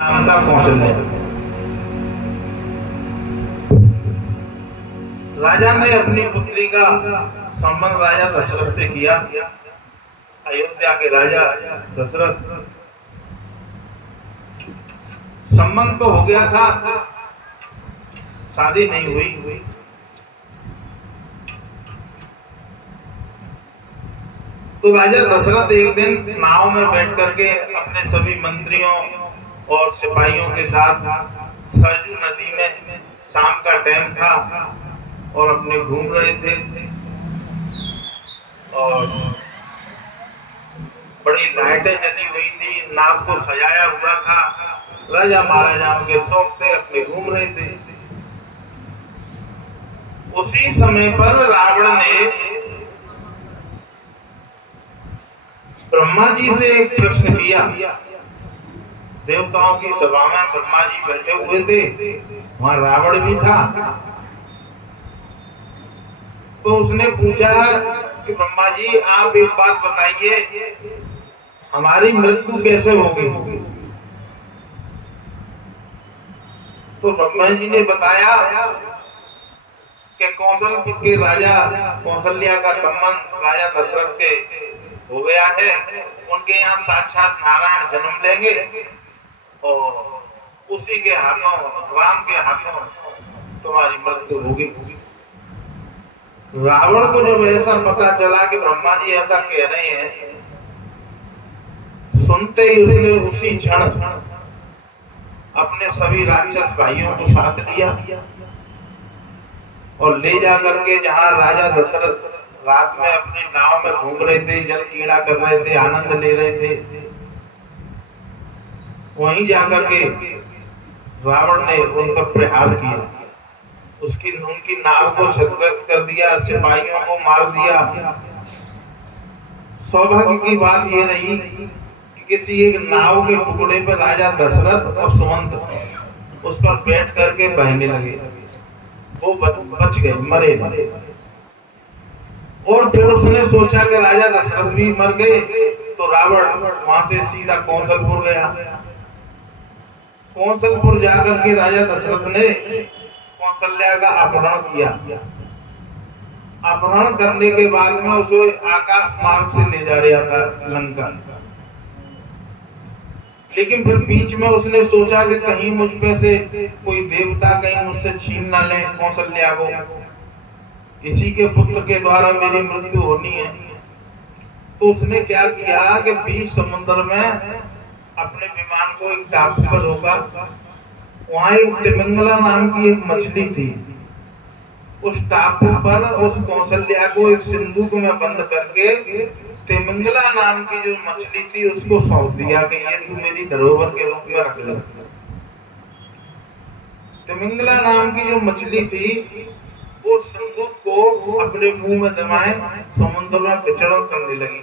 माता कौशल्या। राजा ने अपनी पुत्री का संबंध राजा दशरथ से किया। अयोध्या के राजा दशरथ, संबंध तो हो गया था, शादी नहीं हुई। तो राजा दशरथ एक दिन नाव में बैठ करके अपने सभी मंत्रियों और सिपाहियों के साथ सरजू नदी में, शाम का टाइम था और अपने घूम रहे थे और बड़ी लाइटें जली हुई थी, नाव को सजाया हुआ था। राजा महाराजाओं के शौक थे, अपने घूम रहे थे। उसी समय पर रावण ने ब्रह्मा जी से एक प्रश्न किया। देवताओं की सभा में ब्रह्मा जी बैठे हुए थे, वहां रावण भी था। तो उसने पूछा कि ब्रह्मा जी आप एक बात बताइए, हमारी मृत्यु कैसे होगी? तो ब्रह्मा जी ने बताया कि कौशलपुर के राजा कौशल्या का संबंध राजा दशरथ के हो गया है। उनके यहाँ साक्षात नारायण जन्म लेंगे और उसी के हाथों, राम के हाथों तुम्हारी मृत्यु होगी। रावण को जब ऐसा पता चला कि ब्रह्मा जी ऐसा कह रहे हैं, सुनते ही उसने उसी क्षण अपने सभी राक्षस भाइयों को साथ लिया और ले जा करके जहां राजा दशरथ रात में अपनी नाव में घूम रहे थे, जल क्रीड़ा कर रहे थे, आनंद ले रहे थे, वहीं जाकर के रावण ने उन पर प्रहार किया। उनकी नाव को क्षतग्रस्त कर दिया, सिपाहियों को मार दिया। सौभाग्य की बात यह रही कि किसी एक नाव के टुकड़े पर राजा दशरथ और सुमंत उस पर बैठ करके बहने लगे। वो बच गए, मरे नहीं। और फिर उसने सोचा कि राजा दशरथ भी मर गए, तो रावण वहां से सीधा कौशलपुर गया। कौशलपुर जाकर के राजा दशरथ ने कौशल्या का अपहरण किया। अपहरण करने के बाद में उसे आकाश मार्ग से ले जा रहा था लंका। लेकिन फिर बीच में उसने सोचा कि कहीं मुझ पे से कोई देवता कहीं मुझसे छीन ना ले कौशल्या को, इसी के पुत्र के द्वारा मेरी मृत्यु होनी है। तो उसने क्या किया कि बीच समुद्र में अपने विमान को एक टापू पर रोका। वहां एक तिमिंगला नाम की एक मछली थी। उस टापू पर उस कौशल्या को एक सिंदूक में बंद करके तिमिंगला नाम की जो मछली थी उसको सौंप दिया कि ये तू मेरी धरोहर के रूप में रख ले। तिमिंगला नाम की जो मछली थी वो सिंदूक को अपने मुंह में दबाए समुद्र में विचरण करने लगी।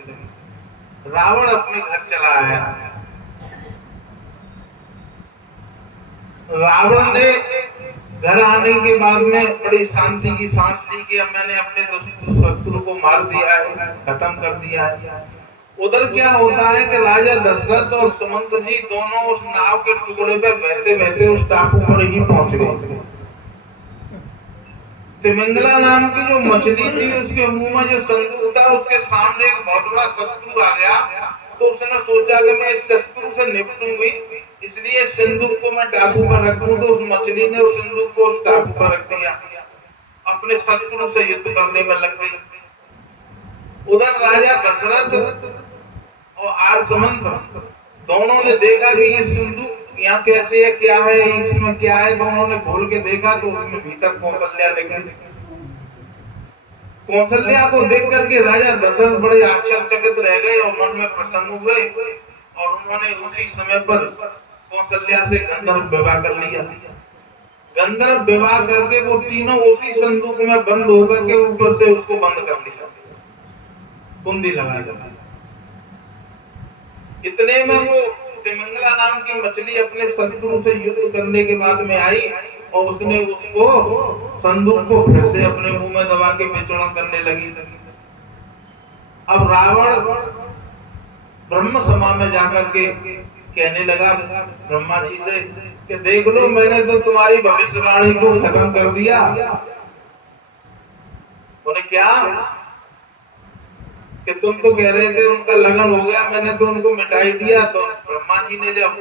रावण अपने घर चला आया। रावण ने घर आने के बाद में बड़ी शांति की सांस ली कि अब मैंने अपने शत्रु को मार दिया है, खत्म कर दिया है। उधर क्या होता है कि राजा दशरथ और सुमंत जी दोनों उस नाव के टुकड़े पर बहते बहते उस टापू पर ही पहुंच गए। तिमिंगला नाम की जो मछली थी उसके मुंह में जो संदूक था, उसके सामने एक बहुत बड़ा शत्रु आ गया। तो उसने सोचा कि मैं इस शत्रु से निपटूंगी, इसलिए सिंदूक को मैं टापू पर रख दूं। तो उस मछली ने उस सिंदूक को उस टापू पर रख दिया, अपने शत्रु से युद्ध करने में लग गई। उधर राजा दशरथ और आर्समंत दोनों ने देखा कि ये सिंदूक यहाँ कैसे है, क्या है, इसमें क्या है। दोनों ने खोल के देखा तो उसमें भीतर कौशल्या निकली। कौशल्या को देख करके राजा दशरथ बड़े आश्चर्यचकित रह गए और मन में प्रसन्न हुए और उन्होंने उसी समय पर कौशल्या से गंधर्व विवाह कर लिया। गंधर्व विवाह करके वो तीनों उसी संदूक में बंद होकर के ऊपर से उसको बंद कर दिया, कुंडी लगा दिया। इतने में वो तिमिंगला नाम की मछली अपने शत्रु से युद्ध करने के बाद में आई और उसने उसको संदूक को फिर से अपने मुंह में दबा के विचरण करने लगी। अब रावण ब्रह्म सभा में जाकर के कहने लगा ब्रह्मा जी से कि देख लो, मैंने तो तुम्हारी भविष्यवाणी को खत्म कर दिया। बोले क्या? कि तुम तो कह रहे थे उनका लगन हो गया, मैंने तो उनको मिटाई दिया। तो ब्रह्मा जी ने जब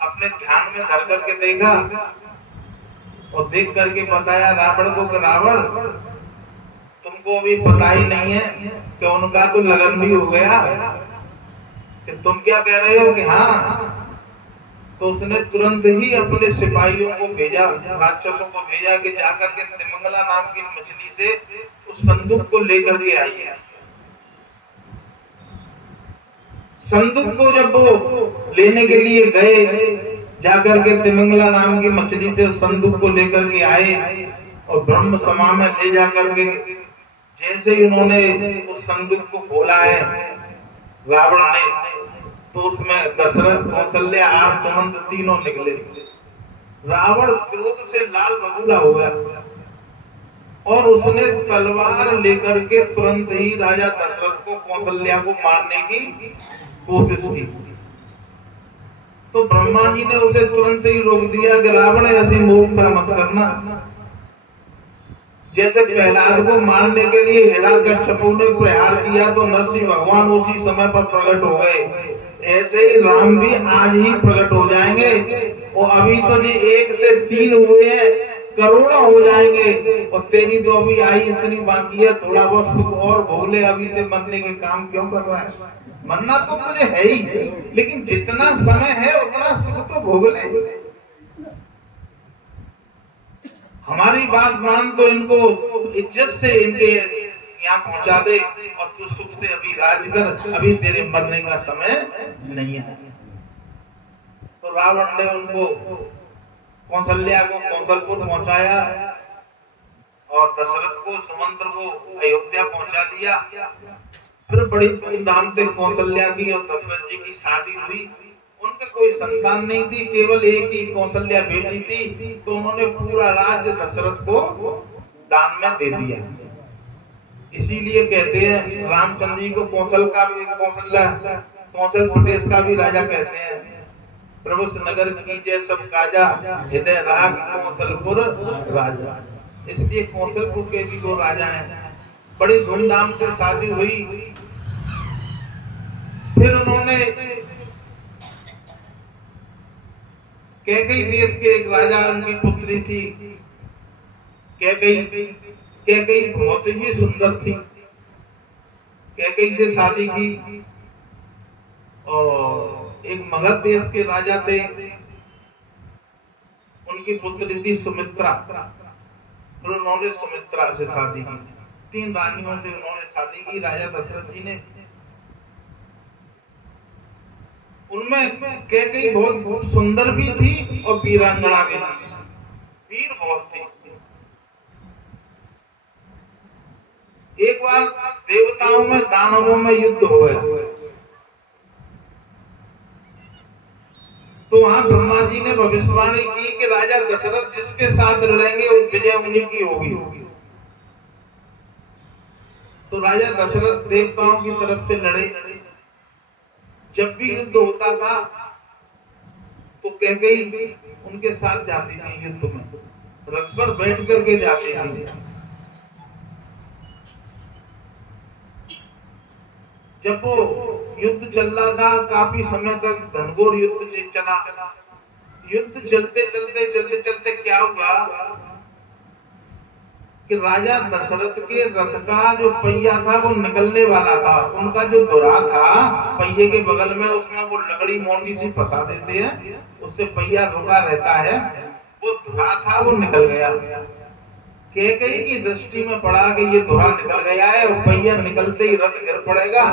अपने ध्यान में धर करके देखा और देख करके बताया रावण को कि रावण, तुमको अभी पता ही नहीं है कि उनका तो लगन भी हो गया, कि तुम क्या कह रहे हो कि हाँ। तो उसने तुरंत ही अपने सिपाहियों को भेजा, राक्षसों को भेजा कि जाकर के तिमंगला नाम की मछली से उस संदूक को लेकर के आइए। संदूक को जब वो लेने के लिए गए, जाकर के तिमंगला नाम की मछली से उस संदूक को लेकर के आए और ब्रह्म समा में ले जाकर के जैसे ही उन्होंने उस संदूक को खोला है रावण ने, तो उसमें दशरथ, कौशल्या, आर सुमंत तीनों निकले। रावण क्रोध से लाल बबूला हो गया और उसने तलवार लेकर के तुरंत ही राजा दशरथ को, कौशल्या को मारने की कोशिश की। तो ब्रह्मा जी ने उसे तुरंत ही रोक दिया कि रावण ऐसी मूर्खता मत करना। जैसे प्रहलाद को मारने के लिए हिरण्यकश्यपु ने प्रहार किया तो नरसिंह भगवान उसी समय पर प्रकट हो गए, ऐसे ही राम भी आज ही प्रकट हो जाएंगे। और अभी तो जी 1 से 3 हुए हैं, करोड़ों हो जाएंगे और तेरी तो अभी आई इतनी बाकी है, थोड़ा बहुत सुख और भोग ले, अभी से मरने के काम क्यों कर रहा है? मरना तो तुझे है ही, लेकिन जितना समय है उतना सुख तो भोग ले। हमारी बात मान तो इनको इज्जत से इनके यहाँ पहुंचा दे और तू सुख से अभी राज कर, अभी तेरे मरने का समय नहीं है। तो रावण ने उनको, कौशल्या को कौशलपुर पहुंचाया और दशरथ को, सुमंत्र को अयोध्या पहुंचा दिया। फिर बड़ी धूमधाम से कौशल्या की और दशरथ जी की शादी हुई। उनके कोई संतान नहीं थी, केवल एक ही कौशल्या बेटी थी, तो उन्होंने पूरा राज्य दशरथ को दान में दे दिया। इसीलिए कहते हैं रामचंद्र जी को कौशल का भी, कौशल प्रदेश का भी राजा कहते हैं। प्रभु नगर की जय सब काजा, हृदय राग कौशलपुर राजा। इसलिए कौशलपुर के भी 2 राजा हैं। बड़ी धूमधाम से शादी हुई। फिर उन्होंने कैकेयी देश के एक राजा, उनकी पुत्री थी कैकेयी। कैकेयी बहुत ही सुंदर थी। कैकेयी से शादी की और एक मगध देश के राजा थे, उनकी पुत्री थी सुमित्रा। फिर उन्होंने सुमित्रा से शादी की। 3 रानियों से उन्होंने शादी की राजा दशरथ जी ने। उनमें कैकेयी बहुत सुंदर भी थी और वीरांगना भी थी, वीर बहुत थी। एक बार देवताओं में दानवों में युद्ध हो गया, तो वहां ब्रह्मा जी ने भविष्यवाणी की कि राजा दशरथ जिसके साथ लड़ेंगे उस विजय उन्हीं की होगी। तो राजा दशरथ देवताओं की तरफ से लड़े। जब भी युद्ध होता था तो कैकेयी उनके साथ जाती थी युद्ध में, रथ पर बैठ करके जाती थी। जब वो युद्ध चल रहा था काफी समय तक, घनघोर युद्ध चला। युद्ध चलते चलते क्या हुआ कि राजा दशरथ के रथ का जो पहिया था वो निकलने वाला था। उनका जो धुरा था पहिए के बगल में, उसमें वो लकड़ी मोटी सी फंसा देते हैं, उससे पहिया रुका रहता है। वो धुरा था वो निकल गया। कैकेयी की दृष्टि में पड़ा कि ये धुरा निकल गया है और पहिया निकलते ही रथ गिर पड़ेगा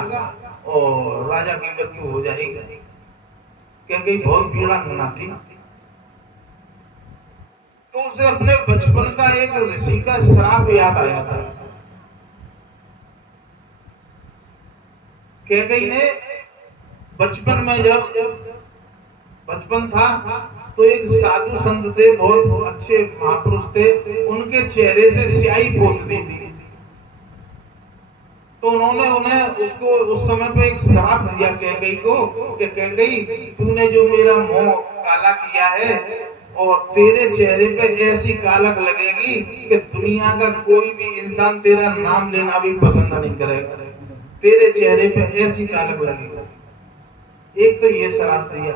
और राजा की मृत्यु हो जाएगी। कैकेयी बहुत वीरांगना थी। तो उसे अपने बचपन का एक ऋषि का श्राप याद आया था। कैकेयी ने बचपन में, जब बचपन था तो एक साधु संत थे, बहुत अच्छे महापुरुष थे, उनके चेहरे से स्याही पोंछ दी थी। तो उन्होंने उन्हें उसको उस समय पे एक श्राप दिया कैकेयी को कि कैकेयी तूने जो मेरा मुंह काला किया है और तेरे चेहरे पे ऐसी कालक लगेगी कि दुनिया का कोई भी इंसान तेरा नाम लेना भी पसंद नहीं करेगा, तेरे चेहरे पे ऐसी कालक लगेगी। एक तो ये श्राप दिया,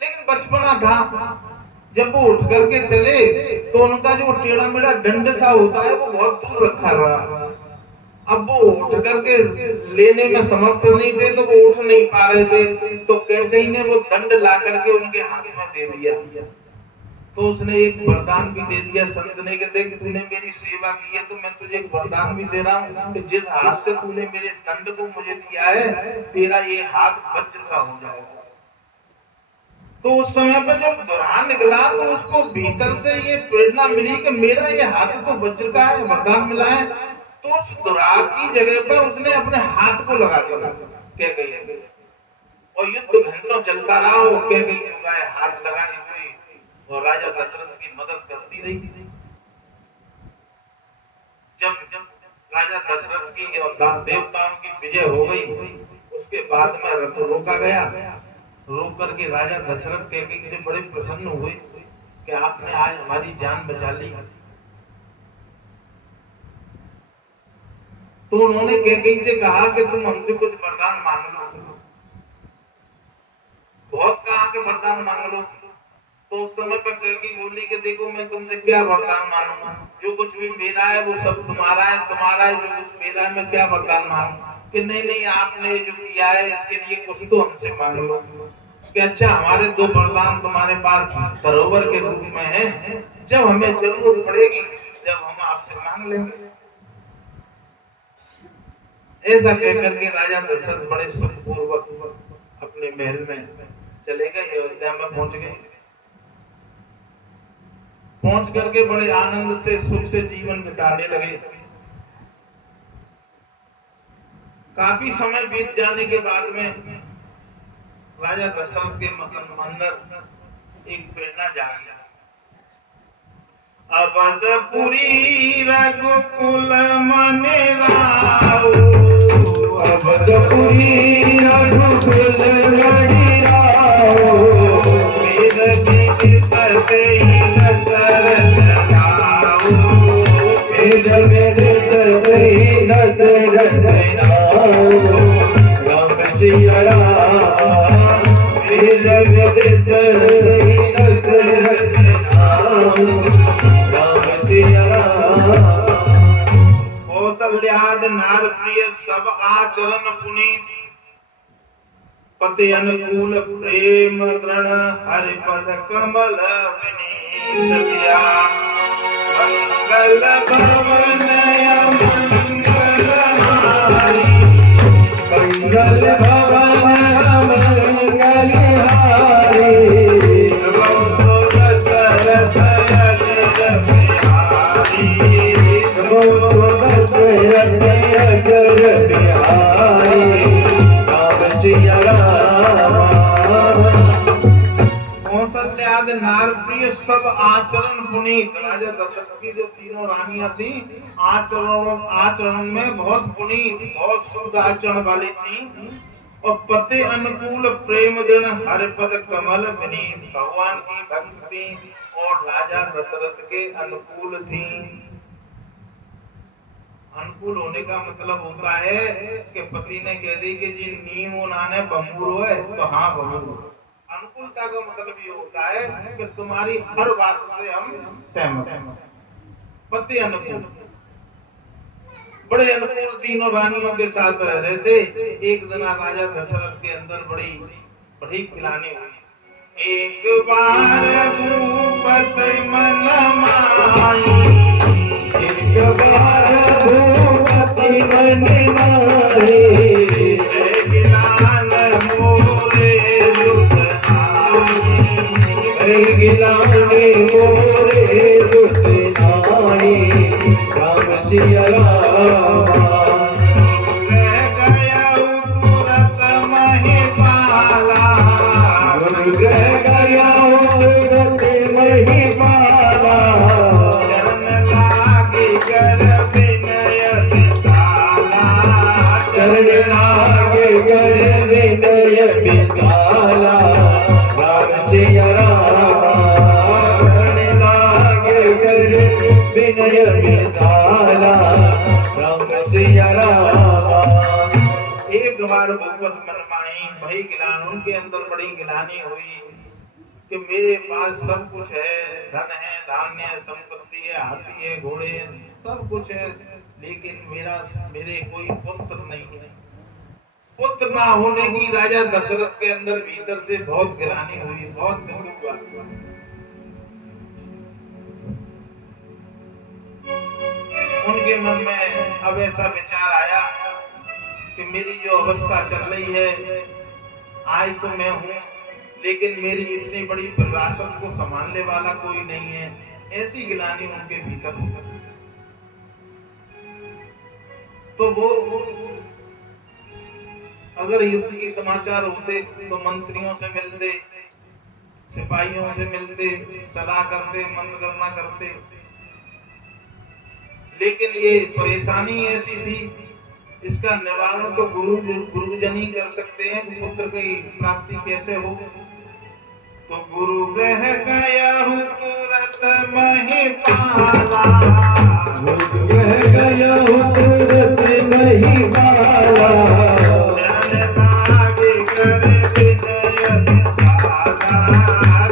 लेकिन बचपना था, जब वो उठ करके चले तो उनका जो टेढ़ा मेढ़ा दंड सा होता है वो बहुत दूर रखा रहा। अब वो उठ करके लेने में समर्थ नहीं थे तो वो उठ नहीं पा रहे थे, तो कैकेयी ने वो दंड ला करके उनके हाथ में दे दिया। तो उसने एक वरदान भी दे दिया संत ने कि देख तूने मेरी सेवा की है तो मैं तुझे एक वरदान भी दे रहा हूँ कि जिस हाथ से तूने मेरे दंड को मुझे दिया है तेरा ये हाथ वज्र का हो जाएगा। तो उस समय पर जब दुरान निकला तो उसको भीतर से ये प्रेरणा मिली कि मेरा ये हाथ तो वज्र का है, वरदान मिला है। तो उस दुरा की जगह पर उसने अपने हाथ को लगा दिया कैकेयी, और युद्ध घंटों चलता रहा। वो कैकेयी का हाथ लगाई हुई और राजा दशरथ की मदद करती रही। जब राजा दशरथ की और देवताओं की विजय हो गई उसके बाद में रथ रोका गया। रोक करके राजा दशरथ कैकेयी से बड़े प्रसन्न हुए कि आपने आज हमारी जान बचा ली। तो उन्होंने कैकेयी से कहा कि तुम हमसे कुछ वरदान मांग लो। बहुत कहा कि वरदान मांग लो। तो उस समय पर कैकेयी बोली कि देखो मैं तुमसे क्या वरदान मांगूंगा, जो कुछ भी मेरा है वो सब तुम्हारा है, तुम्हारा है जो कुछ मेरा है, मैं क्या वरदान मांगू। कि नहीं नहीं आपने जो किया है इसके लिए कुछ तो हमसे मांग लो। कि अच्छा हमारे दो वरदान तुम्हारे पास सरोवर के रूप में है, जब हमें जरूरत पड़ेगी जब हम आपसे मांग लेंगे। ऐसा कहकर के राजा दशरथ बड़े सुखपूर्वक अपने महल में चले गए, अयोध्या में पहुंच गए। पहुंच करके बड़े आनंद से सुख से जीवन बिताने लगे। काफी समय बीत जाने के बाद में राजा दशरथ के अंदर एक प्रेरणा जाग गया। अवधपुरी रघुकुल मन राव, अवधपुरी रघुकुल मणि राव, वेद विदित तेहि दशरथ नाऊ, वेद विदित तेहि दशरथ नाऊ, राम सिया राम, वेद विदित तेहि दशरथ नाऊ, कौसल्यादि नार प्रिय सब आचरण पुनीत, पति अनुकूल प्रेम दृढ़ हरिपद कमल विनीत श्याम, मंगल भवन मंगल हारी, मंगल भवन मंगल हारी, कौसल्यादि नार प्रिय सब आचरण पुनीत। राजा दशरथ की जो तीनों रानियां थी आचरण में बहुत पुनीत, बहुत शुद्ध आचरण वाली थी, और पति अनुकूल प्रेम दृढ़ हरिपद कमल विनीत, भगवान की भक्त थी और राजा दशरथ के अनुकूल थी। अनुकूल होने का मतलब होता है कि पति ने कह दी कि जी नीम नाने बम्बूरो है तो हाँ बम्बूरो। अनुकूलता का मतलब ये होता है कि तुम्हारी हर बात से हम सहमत हैं। पति अनुकूल, बड़े अनुकूल तीनों रानियों के साथ रह रहे थे। एक दिन राजा दशरथ के अंदर बड़ी पिलानी हुई। एक बार भूपति मन माई, एक बार भूपति मन माई, गिलान मोरे दुख आई, गिलाने मोरे दुख आई, राम सिया राम, गया तुरंत महिपाला, गया तुरंत महिपाला, जन लागी कर विनय विचार, सिया राम करने लागे कर विनय विशाला राम सिया राम। एक बार भगवत मन माही भई गिलान, उनके अंदर बड़ी गिलानी हुई कि मेरे पास सब कुछ है, धन है, धान्य है, संपत्ति है, हाथी है, घोड़े हैं, सब कुछ है, लेकिन मेरे कोई पुत्र नहीं है। पुत्र ना होने की राजा दशरथ के अंदर भीतर से बहुत गिलानी हुई, बहुत दुख हुआ। उनके मन में अब ऐसा विचार आया कि मेरी जो अवस्था चल रही है, आज तो मैं हूं, लेकिन मेरी इतनी बड़ी विरासत को संभालने वाला कोई नहीं है। ऐसी गिलानी उनके भीतर तो वो अगर युद्ध की समाचार होते तो मंत्रियों से मिलते, सिपाहियों से मिलते, सलाह करते, मनगणना करते, लेकिन ये परेशानी ऐसी थी, इसका निवारण तो गुरुजन ही कर सकते हैं। पुत्र की प्राप्ति कैसे हो? तो गुरु ग्रह गया हूँ तुरंत महिपाला, गुरु ग्रह गया हूँ तुरंत महिपाला,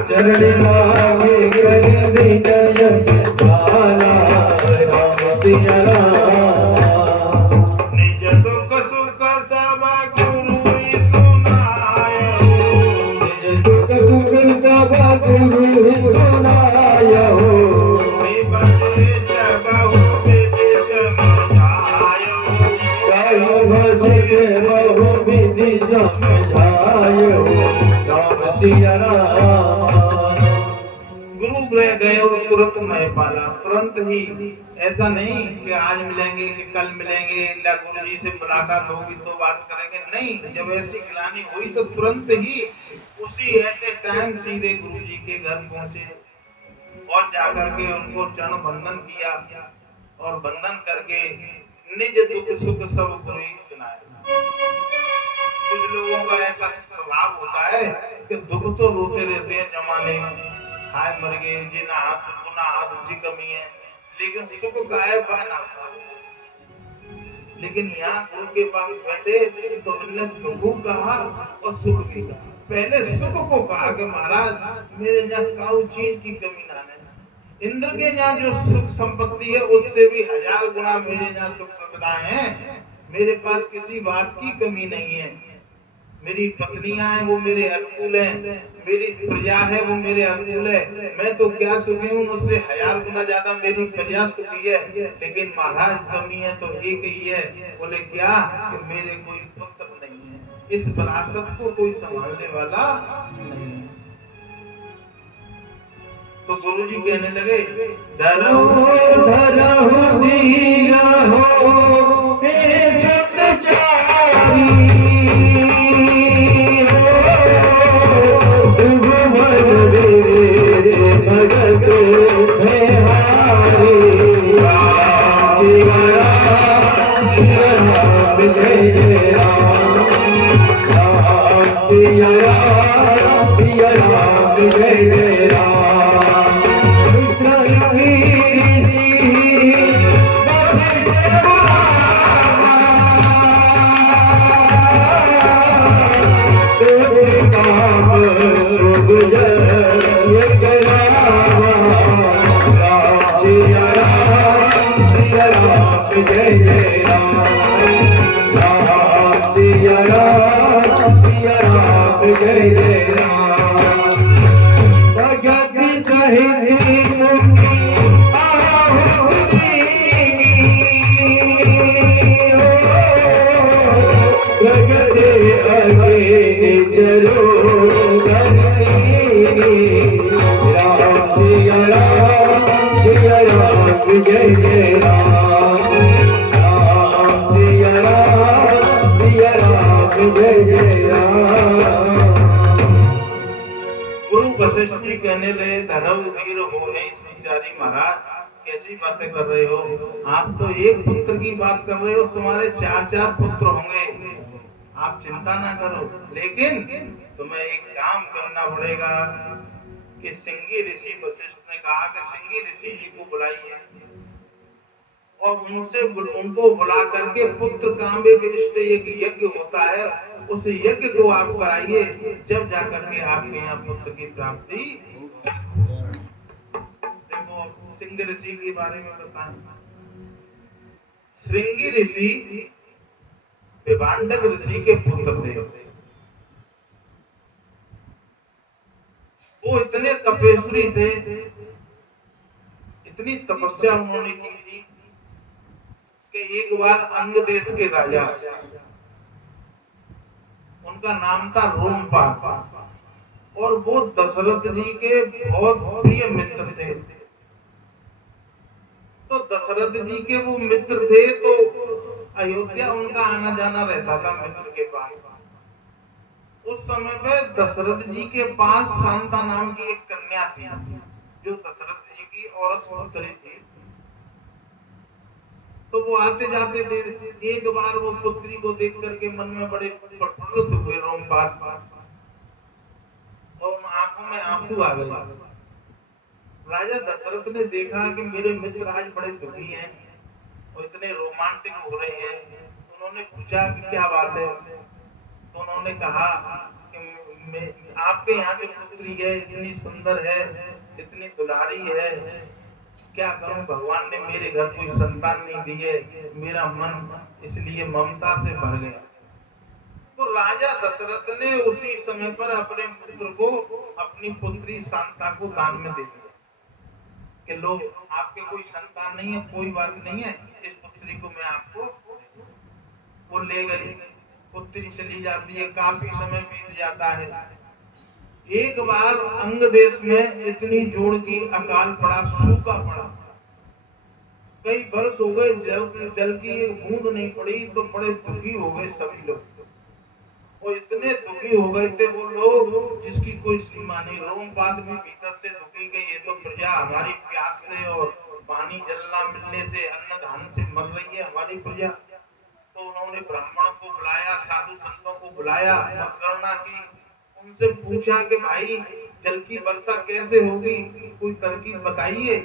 चरण लागे कर विनय विशाला राम सिया राम। निज दुख सुख सब गुरु ही सुनायो, निज दुख सुख सब गुरु ही सुनायो, बसे जगहु विधि समझायो, कहि बसे बहु विधि समझायो राम सिया राम। गुरु गृह गए और तुरंत महिपाला, तुरंत ही, ऐसा नहीं कि आज मिलेंगे कि कल मिलेंगे या गुरु जी से मुलाकात होगी तो बात करेंगे, नहीं, जब ऐसी गिलानी हुई तो तुरंत ही उसी ऐसे टाइम सीधे गुरु जी के घर पहुंचे और जाकर के उनको चरण बंदन किया और बंदन करके निज दुख सुख सब गुरु ही सुनाए। कुछ लोगों का ऐसा स्वभाव होता है कि दुख तो रोते रहते हैं जमाने में, हाय मर गए जी ना हाथ गुना हाथ जी कमी है, लेकिन सुख गायब ना था। लेकिन यहाँ गुरु के पास बैठे तो उन्होंने दुख कहा और सुख भी कहा। पहले सुख को कहा कि महाराज मेरे यहाँ काऊ चीज की कमी ना है, इंद्र के यहाँ जो सुख संपत्ति है उससे भी 1000 गुना मेरे यहाँ सुख सुविधाएं हैं, मेरे पास किसी बात की कमी नहीं है। मेरी पत्नियां हैं वो मेरे अनुकूल हैं, मेरी प्रजा है वो मेरे अनुकूल है, मैं तो क्या सुखी हूँ, मुझसे 1000 गुना ज्यादा मेरी प्रजा सुखी है। लेकिन महाराज कमी है तो एक ही है, बोले क्या कि मेरे कोई पुत्र नहीं है, इस विरासत को कोई संभालने वाला नहीं है। तो गुरु जी कहने लगे धरो धरो धीरा हो हे छुट चारी, भगत है हारी राम जय जय राम, राम सिया राम सिया राम जय जय राम। कृष्ण वीर जी बसे तेरे काम गुजर जय जय राम, राम सिया राम जय जय राम। प्रगति सहित मुक्ति प्रगति अगे जरो राम सिया राम जय जय राम, राम सिया राम जय जय राम। गुरु वशिष्ठ जी कहने लगे धर्म वीर हो हे सुचारी महाराज, कैसी बातें कर रहे हो, आप तो एक पुत्र की बात कर रहे हो, तुम्हारे 4 पुत्र होंगे, आप चिंता ना करो, लेकिन तुम्हें एक काम करना मानना पड़ेगा कि सिंगी ऋषि वशिष्ठ ने कहा कि सिंगी ऋषि जी को बुलाइए और उनको बुला करके पुत्र काम्य के इष्ट एक यज्ञ होता है, उस यज्ञ को आप कराइए, जब जाकर के आपके यहाँ पुत्र की प्राप्ति। देखो सिंह ऋषि के बारे में बताएं। श्रृंगी ऋषि विभांडक ऋषि के पुत्र थे। वो इतने तपस्वी थे, इतनी तपस्या उन्होंने की थी कि एक बार अंग देश के राजा, उनका नाम था रोमपाद, और वो दशरथ जी के बहुत प्रिय मित्र थे। तो दशरथ जी के वो मित्र थे, तो अयोध्या उनका आना जाना रहता था मित्र के पास। उस समय पे दशरथ जी के पास शांता नाम की एक कन्या थी, जो दशरथ जी की और पुत्री थी। तो वो आते जाते थे, एक बार वो पुत्री को देख करके मन में बड़े प्रफुल्लित हुए रोमपाद, और आंखों में आंसू आ गए। राजा दशरथ ने देखा कि मेरे मित्र आज बड़े दुखी हैं और इतने रोमांटिक हो रहे हैं। उन्होंने पूछा कि क्या बात है। तो उन्होंने कहा कि आपके यहाँ की पुत्री है, इतनी सुंदर है, इतनी दुलारी है, क्या करूं, भगवान ने मेरे घर कोई संतान नहीं दी है, मेरा मन इसलिए ममता से भर गया। तो राजा दशरथ ने उसी समय पर अपने पुत्र को, अपनी पुत्री शांता को दान में दे दिया कि लो, आपके कोई संतान नहीं है, कोई बात नहीं है, इस पुत्री को मैं आपको। वो ले गई, पुत्री चली जाती है, काफी समय बीत जाता है। एक बार अंग देश में इतनी जोर की अकाल पड़ा, सूखा पड़ा, कई वर्ष हो गए, जल की एक बूंद नहीं पड़ी। तो बड़े दुखी हो गए सभी लोग, और इतने दुखी हो गए थे वो लोग जिसकी कोई सीमा नहीं। रोमपाद भी भीतर से दुखी गई, ये तो प्रजा हमारी प्यास से और पानी जल न मिलने से, अन्न धान से मर रही है हमारी प्रजा। तो उन्होंने ब्राह्मणों को बुलाया, साधु संतों को बुलाया, मतगणना की, उनसे पूछा कि भाई जल की वर्षा कैसे होगी, कोई तरकीब बताइए।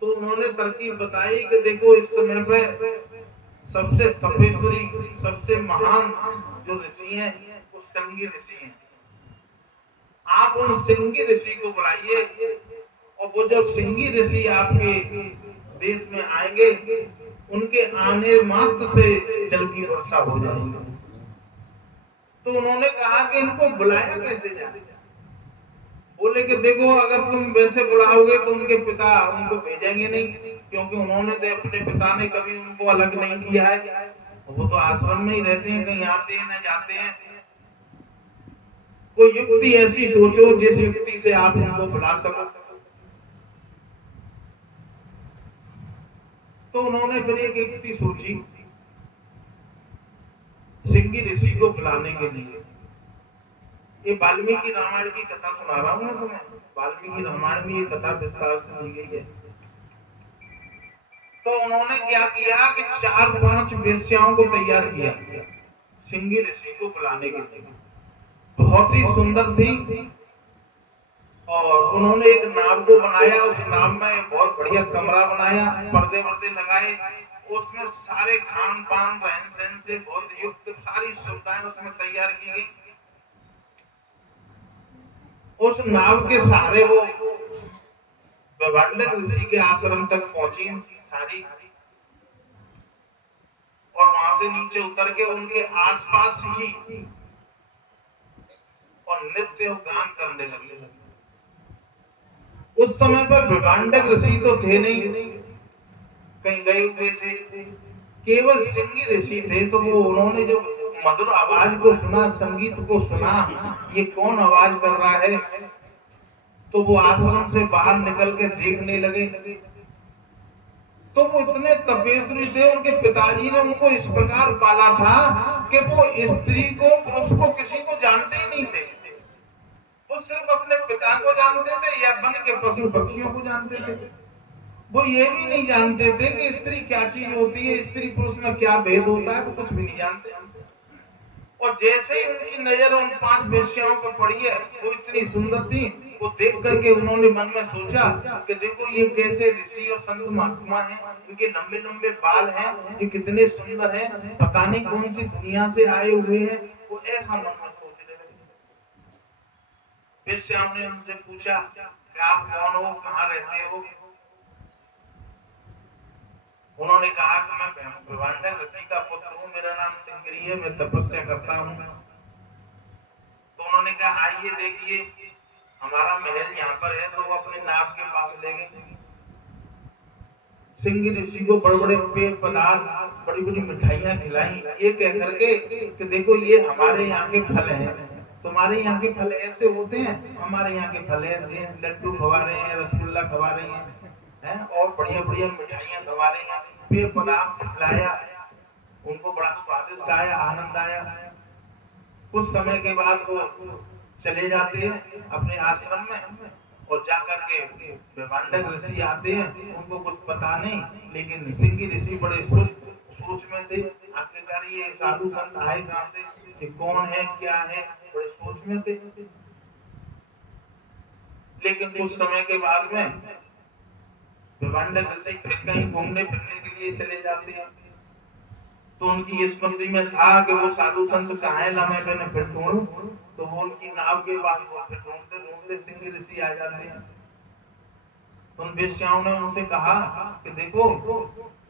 तो उन्होंने तरकीब बताई कि देखो, इस समय पे सबसे तपेश्वरी, सबसे महान जो ऋषि हैं वो सिंगी ऋषि हैं। आप उन सिंगी ऋषि को बुलाइए, और वो जब सिंगी ऋषि आपके देश में आएंगे, उनके आने मात्र से जल की वर्षा हो जाएगी। तो उन्होंने कहा कि इनको बुलाया कैसे जाए। बोले कि देखो, अगर तुम वैसे बुलाओगे तो उनके पिता उनको भेजेंगे नहीं, क्योंकि उन्होंने तो अपने पिता ने कभी उनको अलग नहीं किया है, वो तो आश्रम में ही रहते हैं, कहीं आते हैं न जाते हैं। कोई युक्ति ऐसी सोचो जिस युक्ति से आप उनको बुला सको। तो उन्होंने फिर एक युक्ति सोची सिंगी ऋषि को बुलाने के लिए। ये वाल्मीकि रामायण की कथा सुना रहा हूं मैं तुम्हें। वाल्मीकि रामायण में ये कथा विस्तार से दी गई है। तो उन्होंने क्या किया कि 4-5 वेश्याओं को तैयार किया सिंगी ऋषि को बुलाने के लिए। बहुत ही सुंदर थी, और उन्होंने एक नाव को बनाया, उस नाव में बहुत बढ़िया कमरा बनाया, पर्दे वर्दे लगाए, उसमें सारे खान पान रहन सहन से बहुत युक्त सारी सुविधाएं उसमें तैयार की गई। उस नाव के सहारे वो विभांडक ऋषि के आश्रम तक पहुंची सारी, और वहां से नीचे उतर के उनके आसपास ही और नृत्य गान करने लगे। उस समय पर विभांडक ऋषि तो थे नहीं, कहीं गए हुए थे, केवल सिंगी ऋषि थे। तो वो उन्होंने जो मधुर आवाज को सुना, संगीत को सुना, ये कौन आवाज कर रहा है, तो वो आश्रम से बाहर निकल के देखने लगे। तो वो इतने तपेश्वरी थे, उनके पिताजी ने उनको इस प्रकार पाला था कि वो स्त्री को, पुरुष को, किसी को जानते ही नहीं थे। वो सिर्फ अपने पिता को जानते थे या वन के पशु पक्षियों को जानते थे। वो ये भी नहीं जानते थे कि स्त्री क्या चीज होती है, स्त्री पुरुष में क्या भेद होता है, वो कुछ भी नहीं जानते। और जैसे ही उनकी नजर उन 5 वेश्याओं पर पड़ी है, वो इतनी सुंदर थी, वो देख करके उन्होंने मन में सोचा कि देखो ये कैसे ऋषि और संत महात्मा हैं, इनके लंबे लंबे बाल हैं, ये कितने सुंदर हैं, पता नहीं कौन सी दुनिया से आए हुए हैं। वो ऐसा मन में सोचने लगे। वेश्याओं ने उनसे पूछा कि आप कौन हो, कहाँ रहते हो? उन्होंने कहा कि मैं ब्रह्मांडक ऋषि का पुत्र हूँ, मेरा नाम सिंगरी है, मैं तपस्या करता हूँ। तो उन्होंने कहा आइए देखिए, हमारा महल यहाँ पर है। तो वो अपने नाव के पास ले गए। सिंगी ऋषि को बड़े बड़े पेय पदार्थ, बड़ी बड़ी मिठाइयाँ खिलाई, ये कह करके कि देखो ये हमारे यहाँ के फल हैं, तुम्हारे यहाँ के फल ऐसे होते हैं, हमारे यहाँ के फल ऐसे हैं। लड्डू खवा रहे हैं, रसगुल्ला खवा रहे हैं, और बढ़िया बढ़िया मिठाइयाँ खवा रहे हैं, पेय पदार्थ खिलाया, उनको बड़ा स्वादिष्ट आया, आनंद आया। कुछ समय के बाद वो चले जाते हैं अपने आश्रम में, और जाकर के ब्रह्मांडक ऋषि आते हैं, उनको कुछ पता नहीं, लेकिन सिंगी ऋषि बड़े सोच में थे, आखिरकार ये साधु संत आए कहाँ से, ये कौन है, क्या है, बड़े सोच में थे। लेकिन कुछ समय के बाद में ब्रह्मांडक ऋषि फिर कहीं घूमने फिरने के लिए चले जाते हैं। तो उनकी स्मृति में था कि वो साधु संत कहाँ है, ला मैंने फिर ढूंढूं। तो वो उनकी नाव के पास फिर ढूंढते ढूंढते सिंगी ऋषि आ जाते हैं। उन वेश्याओं ने उनसे कहा कि देखो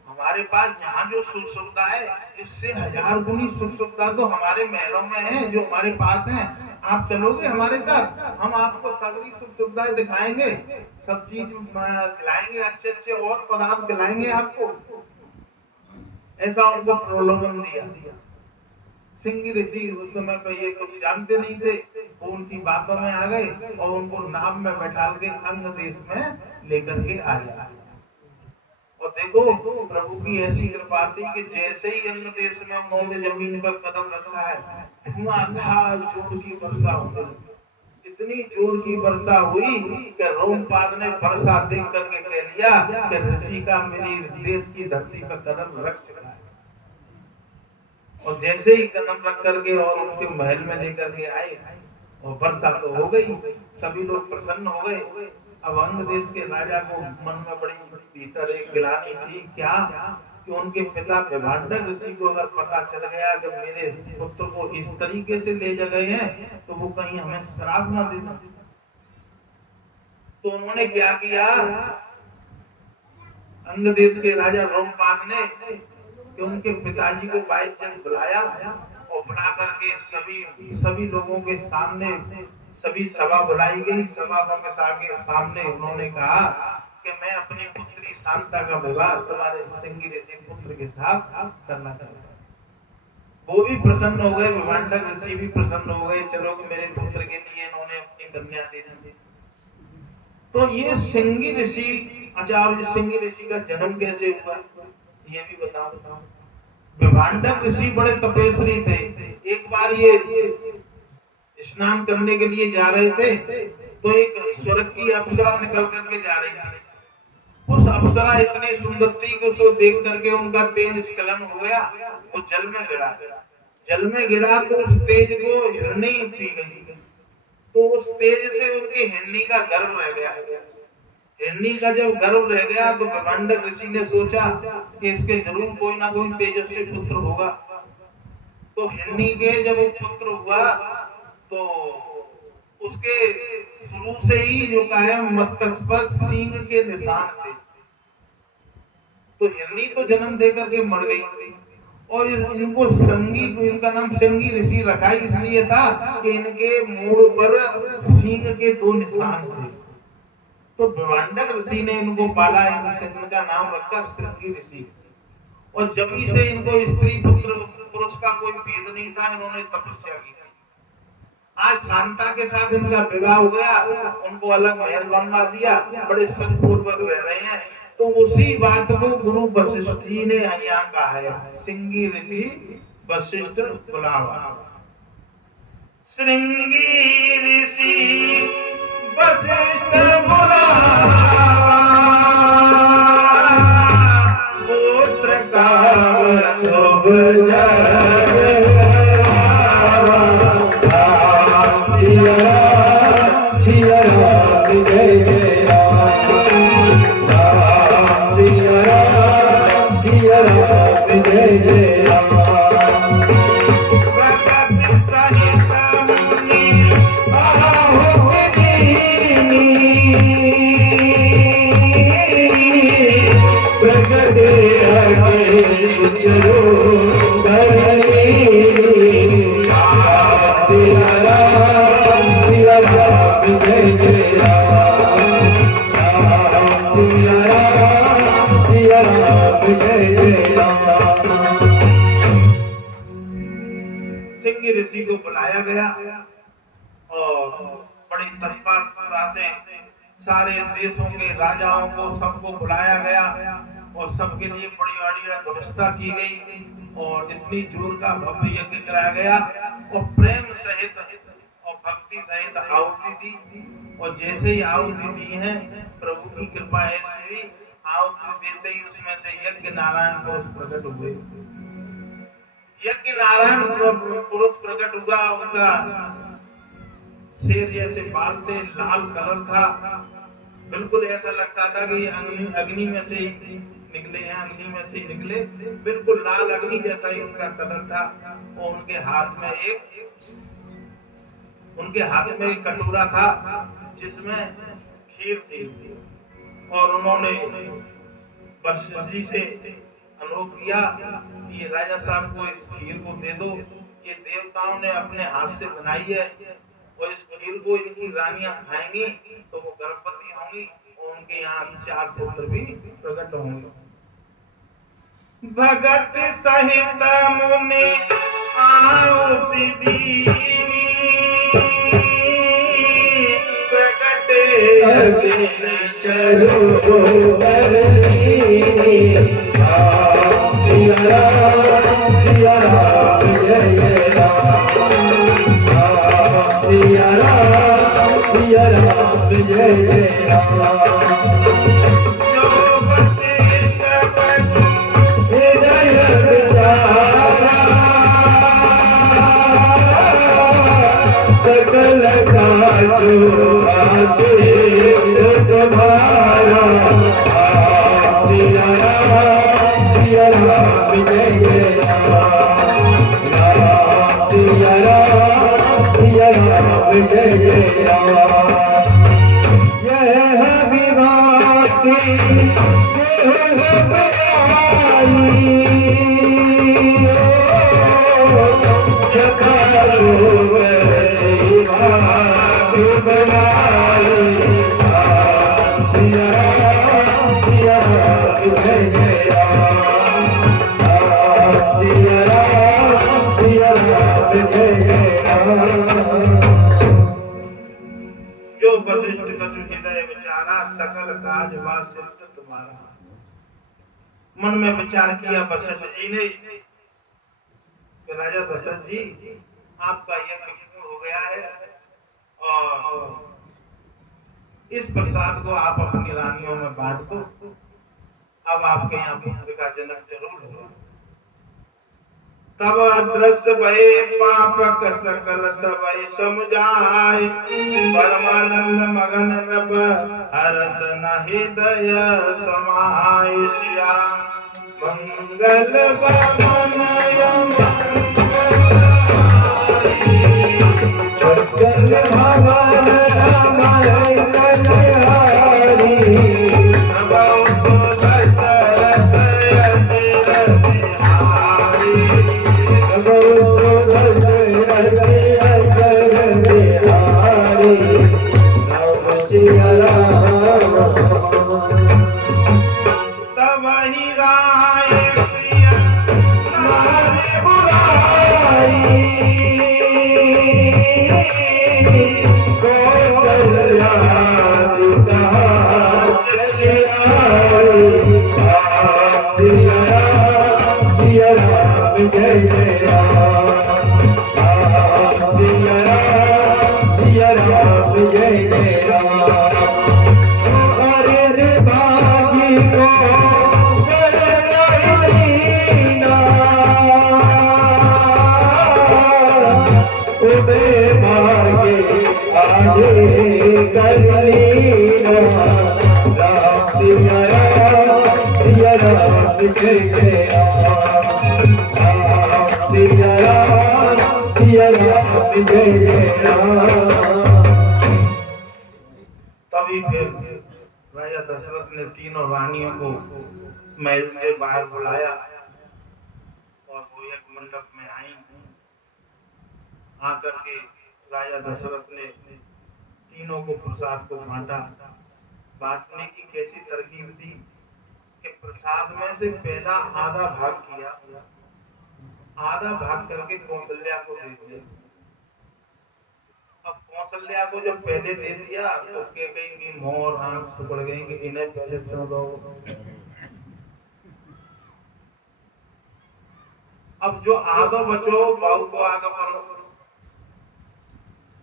हमारे पास यहाँ जो सुख सुविधा है, इससे 1000 गुनी सुख सुविधा तो हमारे महलों में है, जो हमारे पास है। आप चलोगे हमारे साथ, हम आपको सगली सुख सुविधाएं दिखाएंगे, सब चीज खिलाएंगे, अच्छे अच्छे और पदार्थ खिलाएंगे आपको। ऐसा उनको प्रलोभन दिया। सिंगी ऋषि उस समय पे ये कुछ जानते नहीं थे, वो उनकी बातों में आ गए और उनको नाव में बैठा के अंग देश में लेकर के आया। और देखो प्रभु की ऐसी कृपा थी कि जैसे ही अंग देश में उन्होंने जमीन पर कदम रखा है, धुआंधार जोर की वर्षा होने लगी। इतनी जोर की वर्षा हुई कि रोमपाद ने वर्षा देख करके कह लिया कि ऋषि का मेरी देश की धरती पर कदम रख चुका है। और जैसे ही कदम रख करके और उनके महल में लेकर के आए, और वर्षा तो हो गई, सभी लोग प्रसन्न हो गए। अब अंग देश के राजा को मन में बड़ी भीतर एक गिलानी थी, क्या कि उनके पिता ब्रह्मांडक ऋषि को अगर पता चल गया कि मेरे पुत्र को इस तरीके से ले जा गए हैं, तो वो कहीं हमें श्राप ना दे दें। तो उन्होंने क्या किया, अंग देश के राजा रोमपाद ने कि उनके पिताजी को 22 जन बुलाया, और बुला करके सभी लोगों के सामने सभी सभा बुलाई गई। सभा के सामने उन्होंने कहा कि मैं अपनी पुत्री शांता का विवाह तुम्हारे सिंगी ऋषि पुत्र के साथ करना चाहता हूँ। वो भी प्रसन्न हो गए, ब्रह्मांडक ऋषि भी प्रसन्न हो गए, चलो कि मेरे पुत्र के लिए इन्होंने अपनी कन्या दे दी। तो ये सिंगी ऋषि, अच्छा सिंगी ऋषि का जन्म कैसे हुआ ये भी बताओ। ब्रह्मांडक ऋषि बड़े तपस्वी थे। एक बार ये स्नान करने के लिए जा रहे थे, तो एक स्वर्ग की अप्सरा निकल करके जा रही थी। उस अप्सरा इतनी सुंदर थी कि उसको देख करके उनका तेज स्खलन हो गया, वो जल में गिरा। जल में गिरा तो उस तेज को हिरणी पी गई। तो उस तेज से उनकी हिरणी का गर्भ रह गया। हिरणी का जब गर्भ रह गया तो ब्रह्मांडक ऋषि ने सोचा कि इसके जरूर कोई ना कोई तेजस्वी पुत्र होगा। तो हिरणी के जब पुत्र हुआ तो उसके शुरू से ही जो कायम मस्तक पर सींग के निशान थे। तो हिरणी तो जन्म देकर के मर गई, और इनको इनका नाम सिंगी ऋषि रखा इसलिए था कि इनके मूड पर सींग के 2 निशान थे। तो ब्रह्मांडक ऋषि ने इनको पाला, इनका नाम रखा सिंगी ऋषि। और जब से इनको स्त्री पुरुष का कोई भेद नहीं था, इन्होंने तपस्या की। आज शांता के साथ इनका विवाह हो गया, उनको अलग महल बनवा दिया, बड़े सुखपूर्वक रह रहे हैं। तो उसी बात को गुरु वशिष्ठ जी ने यहाँ कहा है, सिंगी ऋषि वशिष्ठ बुलावा। श्रृंगी ऋषि वशिष्ठ बुलावा, पुत्र का शुभ जय। और बड़ी तत्परता से सारे देशों के राजाओं को सबको बुलाया गया और सबके लिए बड़ी बढ़िया व्यवस्था की गई और इतनी जोर का भव्य यज्ञ कराया गया और प्रेम सहित और भक्ति सहित आहुति दी। और जैसे ही आहुति दी है, प्रभु की कृपा ऐसी हुई, आहुति देते ही उसमें से यज्ञ नारायण पुरुष प्रकट हुए। यज्ञ नारायण पुरुष प्रकट हुआ, उनका शेर जैसे बाल थे, लाल कलर था, बिल्कुल ऐसा लगता था कि अग्नि में से ही निकले हैं, अग्नि में से ही निकले, बिल्कुल लाल अग्नि जैसा ही उनका कलर था। और उनके हाथ में एक कटोरा था जिसमें खीर थी और उन्होंने वशिष्ठ जी से अनुरोध किया कि ये राजा साहब को इस खीर को दे दो, ये देवताओं ने अपने हाथ से बनाई है और इस खीर को इनकी रानियां खाएंगी तो वो गर्भवती होंगी और उनके यहाँ 4 पुत्र भी प्रकट होंगे। भगत सहित मुनि आहुति दीनी, प्रकटे अग्नि चरोवर लीनी। सिया राम जय राम, सिया राम जय राम। जो वशिष्ठ बचु हृदय विचारा, सकल काजो आशीष तुम्हारा। सिया राम जय राम, सिया राम जय राम। यह विवाह की जो वशिष्ठ कछु हृदय विचारा, सकल काज वा सिद्ध तुम्हारा। मन में विचार किया वशिष्ठ जी ने कि राजा दशरथ जी, आपका यज्ञ पूर्ण हो गया है और इस प्रसाद को आप अपनी रानियों में बांट दो, अब आपके यहाँ पुत्र का जन्म जरूर होगा। तब अदृश्य भये पापक सकल सबई समुझाय, परमानंद मगन नभ हरस नहि दय समाय। सिया मंगल भवन मंगल भवन अमय कल्याणी। तब ही राय प्रिय नारी बुलाई, कौशल्या पिता सिया राम जय राम, सिया राम जय राम। अरे भागी को शरण दीना, उबे भागे आगे कर लीना। राम सिया राम जय राम, सिया राम जय राम। तभी फिर राजा दशरथ ने तीनों रानियों को महल से बाहर बुलाया और वो यज्ञ मंडप में आई। आकर के राजा दशरथ ने तीनों को प्रसाद को बांटा। बांटने की कैसी तरकीब दी कि प्रसाद में से पहला आधा भाग किया, आधा भाग करके कौशल्या को दे दिया। अब कौशल्या को जब पहले दे दिया तो कैकेयी की मोर आंख सिकुड़ गई कि इन्हें पहले क्यों दो। अब जो आदो बचो बहू को आदो करो,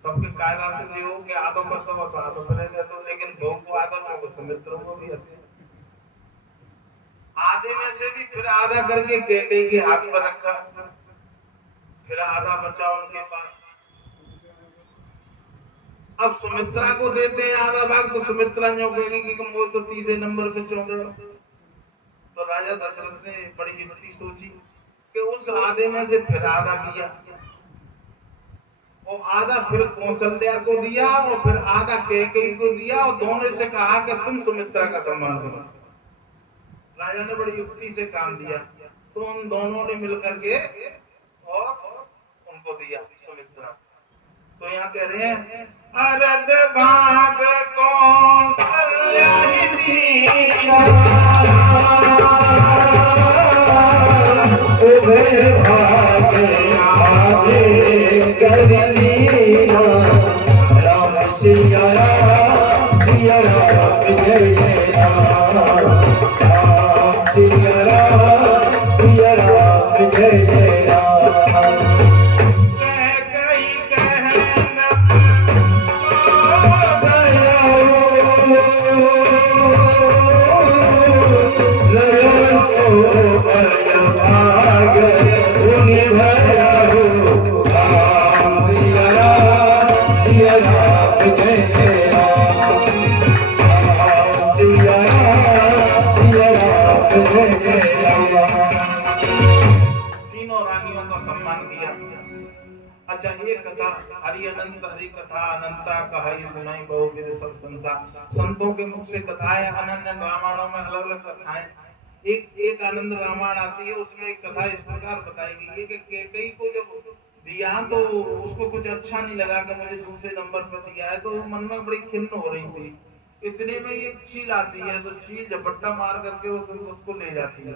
सबके कायदा से हो कि आदो बचो बस आदो बने दे दो, लेकिन बहू को आदो तो सुमित्रा को भी आधे में से भी फिर आधा करके कैकेयी के हाथ पर रखा, फिर आधा बचा उनके पास। अब सुमित्रा को देते हैं आधा भाग तो सुमित्रा जो कहेगी कि वो तो तीसरे नंबर पे चौंक गए। तो राजा दशरथ ने बड़ी युक्ति सोची कि उस आधे में से फिर आधा किया, और आधा फिर कौशल्या को दिया और फिर आधा कैकेयी को दिया, और दोनों से कहा कि तुम सुमित्रा का सम्मान करो। राजा ने बड़ी युक्ति से काम दिया, तो उन दोनों ने मिलकर के और उनको दिया सुमित्रा। तो यहाँ कह रहे हैं अरद भाग कौशल्या ही दीना, उभे भाग आगे कर लीना, राम सिया राम सिया राम जय जय राम, राम सिया राम जय जय राम। तीनों रानियों का सम्मान किया। अच्छा, ये कथा हरि अनंत हरि कथा अनंता कहाई सुनाई बहु विद सब संता। संतों के मुख से कथाएं अनंत रामायणों में अलग अलग कथाएं, एक आनंद रामायण आती है, उसमें एक कथा इस प्रकार बताई गई है कि कैकेयी को जब दिया तो उसको कुछ अच्छा नहीं लगा कि मुझे दूसरे नंबर पर दिया है, तो मन में बड़ी खिन्न हो रही थी। इतने में एक चील आती है, तो चील झपट्टा मार करके उसको ले जाती है,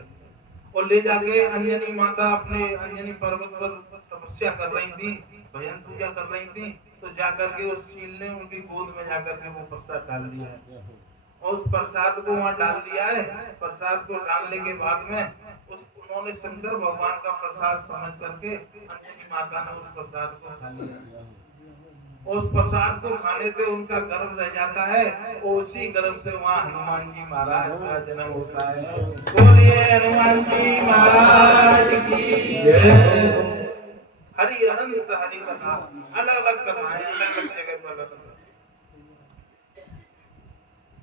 और ले जाके अंजनी माता अपने अंजनी पर्वत पर तपस्या कर रही थी, भजन पूजा कर रही थी, तो जाकर के उस चील ने उनकी गोद में जाकर के वो प्रसाद डाल दिया है, और उस प्रसाद को वहां डाल दिया है। प्रसाद को डालने के बाद में उन्होंने शंकर भगवान का प्रसाद समझ करके अंजनी माता ने उस प्रसाद को खा लिया। उस प्रसाद को खाने से उनका गर्भ रह जाता है, और उसी गर्भ से वहाँ हनुमान जी महाराज का जन्म होता है। बोलिए हनुमान जी महाराज की जय। हरि अनंत हरि कथा, अलग अलग कथाएं अलग अलग जगह पर अलग अलग।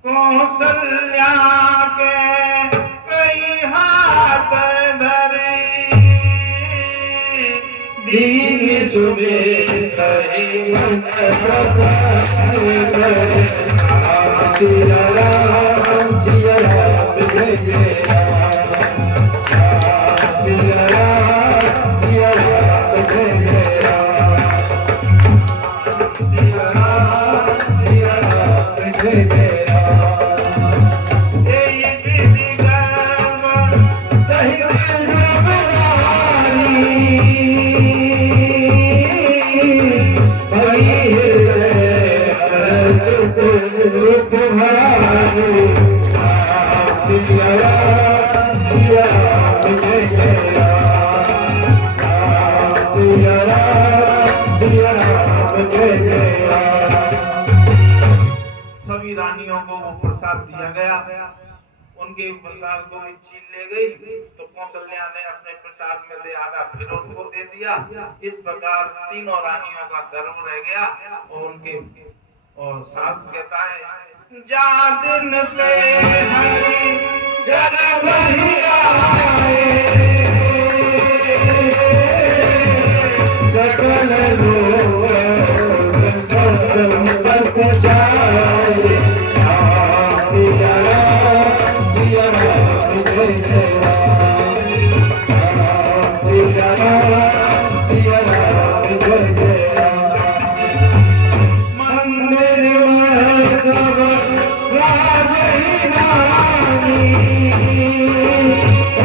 कौशल्या के कई हाथ धरे, दीन सुबे कही मन प्रसन्न करे, राम सिया राम जय जय राम, राम सिया राम जय जय राम, सिया राम जय जय राम। सभी रानियों को वो प्रसाद दिया गया, उनके प्रसाद को भी चील ले गई, तो कौशल्या ने अपने प्रसाद में से आधा फिर उनको दे दिया। इस प्रकार तीनों रानियों का गर्व रह गया, और उनके और साथ कहता है जा दिन से हरि गर्भ ही आए, सकल लोग संत जाए, राम सिया राम जय जय राम, राम सिया राम जय जय राम। मंदिर में सब राज ही रानी, ओ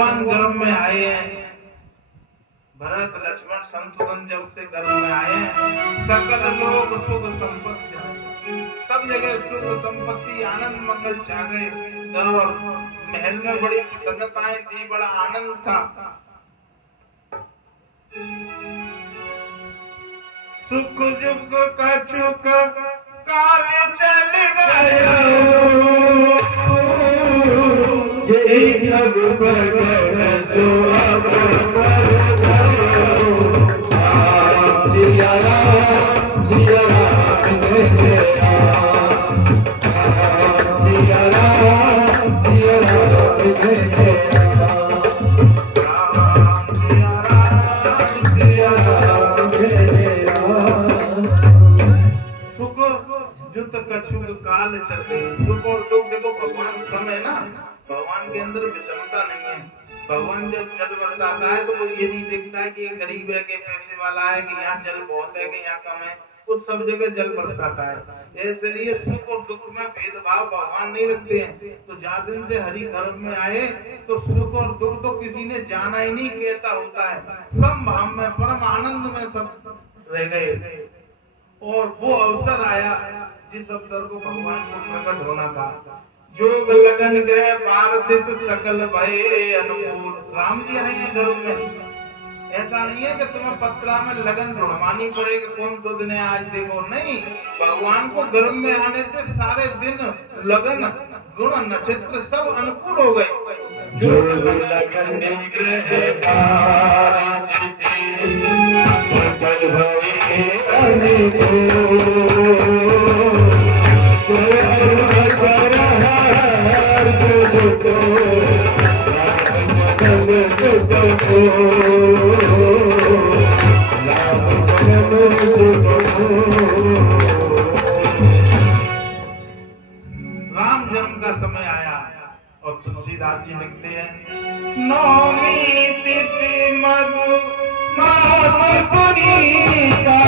भगवान गर्भ में आए हैं, भरत लक्ष्मण शत्रुघ्न जब से गर्भ में आए हैं, सकल लोग सुख संपत्ति जाए, सब जगह सुख संपत्ति आनंद मंगल छा गए और महल में बड़ी प्रसन्नताएं थी, बड़ा आनंद था। सुख दुख कछुक काल चल गयो, जब बगड़ सो अवसर भयो, सिया राम जय जय राम, सिया राम जय जय राम, सिया राम जय जय राम। सुख जुत कछुक काल चले, सुख और दुख देखो भगवान समय ना, भगवान के अंदर विषमता नहीं है। भगवान जब जल बरसाता है तो वो ये नहीं देखता है कि गरीब है कि पैसे वाला है, कि यहाँ जल बहुत है कि यहाँ कम है, वो सब जगह जल बरसाता है। इसलिए सुख और दुख में भेदभाव भगवान नहीं रखते हैं। तो जहाँ दिन से हरि धर्म में आए तो सुख और दुख तो किसी ने जाना ही नहीं कैसा होता है, समभाव में परम आनंद में सब रह गए। और वो अवसर आया जिस अवसर को भगवान को प्रकट होना था। जोग लगन गए बारसित सकल भय अनुकूल, राम जी है गर्भ में। ऐसा नहीं है कि तुम्हें पत्रा में लगन ढूंढवानी पड़ेगी, कौन सा दिन है आज देखो, नहीं, भगवान को गर्भ में आने से सारे दिन लगन गुण नक्षत्र सब अनुकूल हो गए। जोग लगन गए बारसित सकल भय अनुकूल, राम जन्म का समय आया और तुलसीदास जी लिखते हैं, नौमी तिथि मधु मास पुनीता,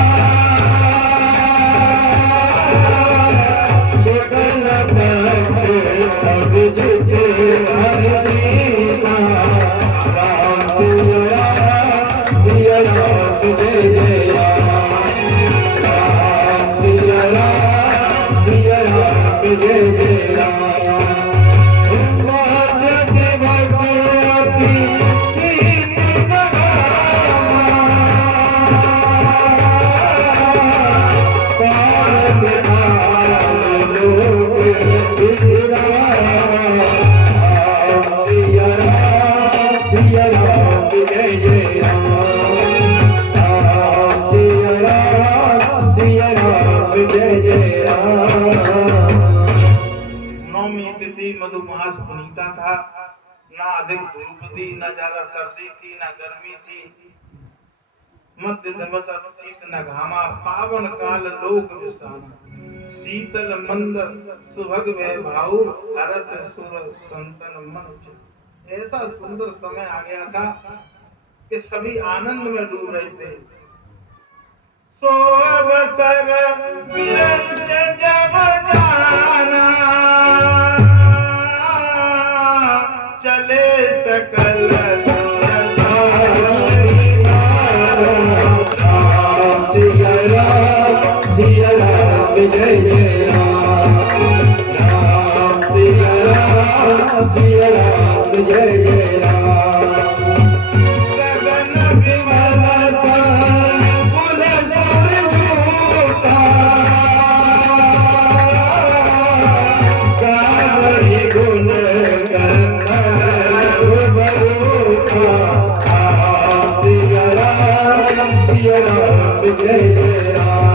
मधुमास पुनीता था, ना अधिक धूप थी, ना ज्यादा सर्दी थी, ना गर्मी थी, मध्य दिवस शीत न घामा, पावन काल लोक विश्राम, शीतल मंद सुभग वैभाव, हरस सुर संतन मन चित। ऐसा सुंदर समय आ गया था कि सभी आनंद में डूब रहे थे। सो अवसर विरंच जब जाना, चले सकल सिया राम जय जय राम, सिया राम जय जय राम। गगन विमल फूल सूरजूता, कावड़ी गुण सिया राम जय जय राम,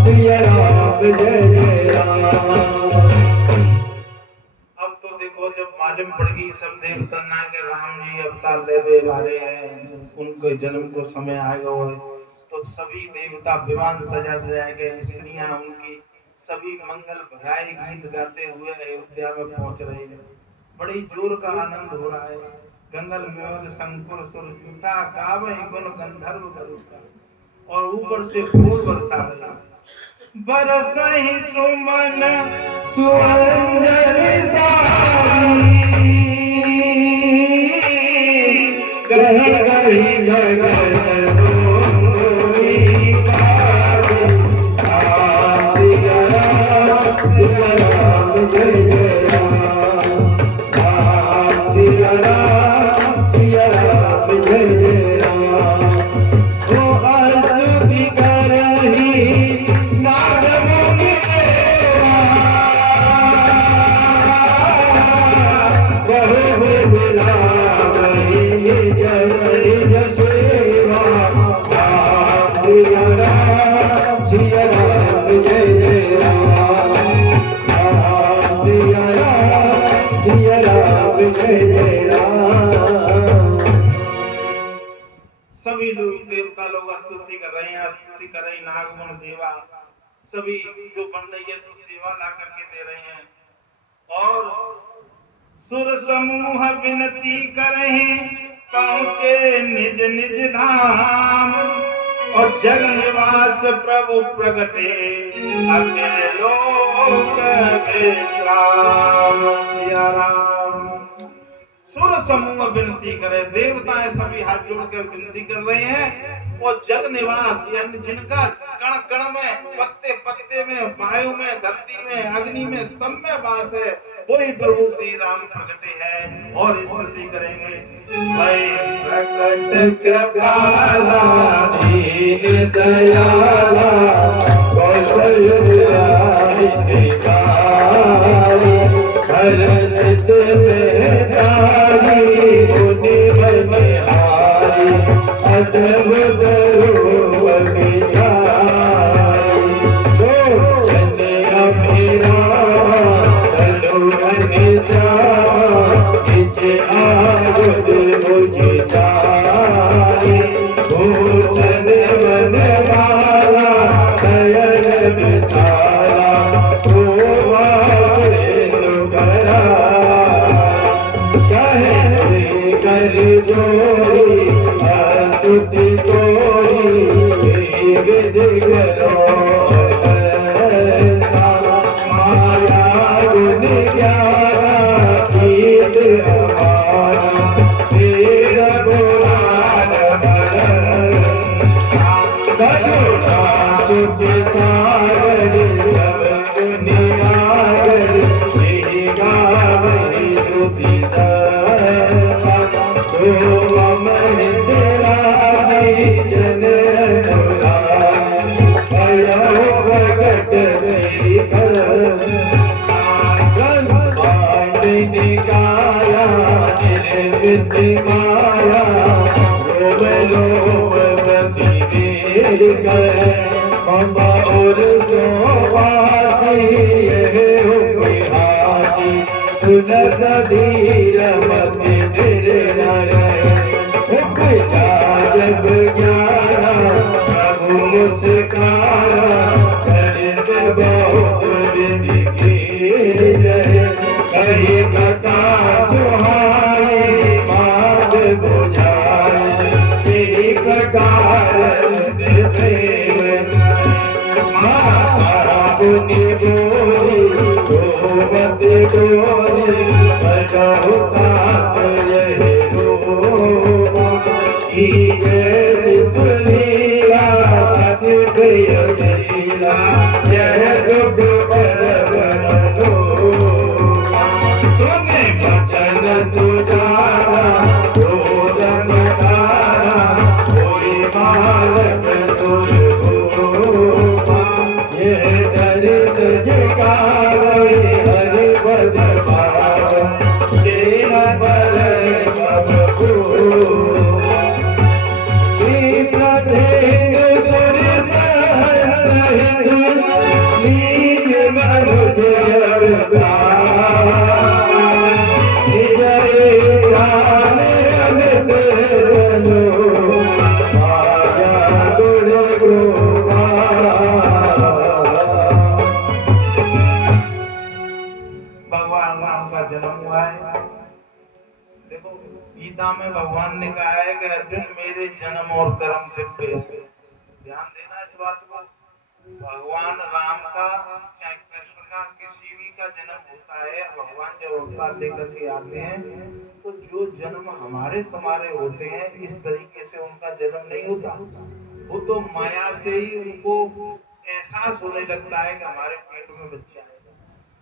सिया राम जय जय राम। अब तो देखो जब मालूम पड़ गई सब देवता ना के राम जी अवतार लेने वाले हैं, उनके जन्म को समय आएगा हो, तो सभी देवता विमान सजा सजा के स्त्रियां उनकी सभी मंगल बधाई गीत गाते हुए अयोध्या में पहुंच रहे हैं। बड़ी जोर का आनंद हो रहा है। गंगल मोद शंकुर सुर जूता गावे गुण गंधर्व गरुका, और ऊपर से फूल बरसा रहे हैं। बरसहि सुमन सुअंजलि सारी गह गही गगन डोली बारी। सिया राम जय जय राम। सिया राम जय जय राम। ओ स्तुति करहि नाग मुनि देवा। बहु बिलावहि निज निज सेवा। सिया राम जय जय राम। सिया राम जय जय राम। सभी लोग देवता लोग स्तुति कर रहे हैं, स्तुति कर रहे हैं नागमुन देवा। सभी जो बन रही है सो सेवा ला करके दे रहे हैं। और सुर समूह विनती करें पहुँचे निज निज धाम। और जग निवास प्रभु प्रगटे अखिल लोक विश्राम। सिया राम। सुर समूह विनती करे, देवताएं सभी हाथ जोड़ कर विनती कर रहे हैं। और जग निवास यानी जिनका कण कण में, पत्ते पत्ते में, वायु में, धरती में, अग्नि में, सब में वास है, वही प्रभु श्री राम प्रगटे हैं। और स्तुति करेंगे भाई प्रकट कृपाला दीन दयाला कौशल्या हितकारी। भरत में तारी मुनि बलिहारी। अद्भुत रूप विचारी। कन्या मेरा चलो श्यामा। निज आयुध मुझ चारी। भूषण मन वाला नयन विशाला। कर जोरी स्तुति तोरी विधि करो। माया गुण ग्यारा गीत हमारा। तेरा गुलाल करुणा चुप सागर सब दुनियागर। यही गावहि स्तुति जन प्रकट निकाया निर्मित माया। रोम लोम प्रतिवेद कर और सुनत धीर मति निर्णय। जग ज्ञाना प्रभु मुस्कारा। चरित बहुत विधि कीजय। कही कथा सुहाई बात बुझाई। यही प्रकार मुनि बोली गोवत डोली। बजाऊ तात यही रोमा। लीला अति प्रियशीला। जय सुख परवनो। सुने वचन सुजाना रोदन धारा। कोई बालक सुरभूपा। ये चरित जगावे हरि पद पाव। तेरा पर बबू भगवान राम का जन्म हुआ है। देखो गीता में भगवान ने कहा है कि अर्जुन मेरे जन्म और कर्म से ध्यान देना इस बात को। भगवान राम का चाहे कृष्ण का किसी भी का जन्म होता है, भगवान जब अवतार लेकर के आते हैं तो जो जन्म हमारे तुम्हारे होते हैं इस तरीके से उनका जन्म नहीं होता। वो तो माया से ही उनको एहसास होने लगता है कि हमारे पेट में बच्चा है,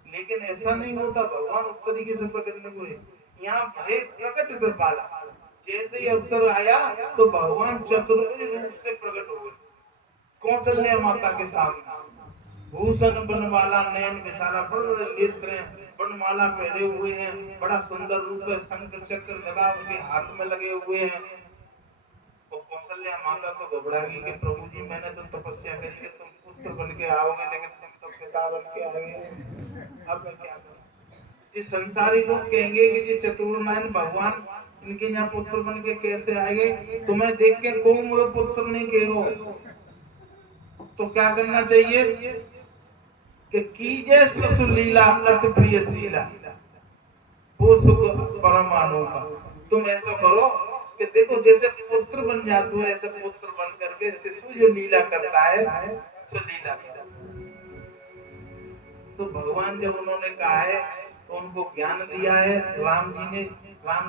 लेकिन ऐसा नहीं होता। भगवान उस तरीके से प्रकट नहीं हुए। यहाँ भले प्रकट कृपाला, जैसे ही अवसर आया तो भगवान चतुर्भुज रूप से प्रकट हुए कौशल्या माता के सामने। भूषण बनमाला नयन विशाला, बड़े नेत्र हैं, बनमाला पहने हुए हैं, बड़ा सुंदर रूप है, शंख चक्र गदा उनके हाथ में लगे हुए हैं। तो कौशल्या माता तो घबरा गई कि प्रभु जी मैंने तो तपस्या करी है, तुम पुत्र बन के आओगे, लेकिन तुम तो पिता बन के आएंगे, अब मैं क्या करूं? ये संसारी लोग कहेंगे कि ये चतुर्नारायण भगवान इनके यहाँ पुत्र बन के कैसे आएंगे? तुम्हें देख के कौन वो पुत्र नहीं कहेगा। तो क्या करना चाहिए कि कीजे सुलीला अति प्रियशीला, वो सुख परमाणु का। तुम ऐसा करो कि देखो जैसे पुत्र बन जाते हो, ऐसे पुत्र बन करके शिशु जो लीला करता है सो लीला करता। तो भगवान जब उन्होंने कहा है तो उनको ज्ञान दिया है राम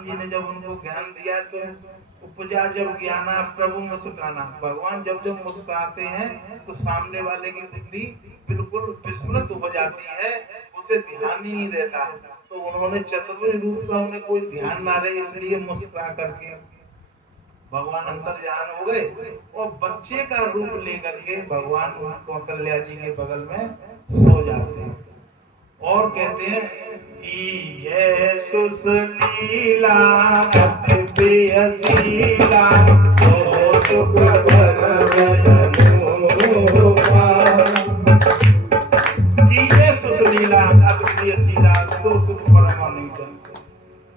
जी ने जब उनको ज्ञान दिया तो उपजा जब ज्ञाना प्रभु मुस्काना। भगवान जब जब मुस्कुराते हैं तो सामने वाले की बुद्धि बिल्कुल विस्मृत हो जाती है, उसे ध्यान ही नहीं रहता। तो उन्होंने चतुर्भुज रूप का उन्हें कोई ध्यान ना रहे, इसलिए मुस्कुरा करके भगवान अंतर्यान हो गए और बच्चे का रूप लेकर के भगवान कौशल्या जी के बगल में सो जाते हैं और कहते हैं कि ये सुसलीला अति प्रियशीला तो सुख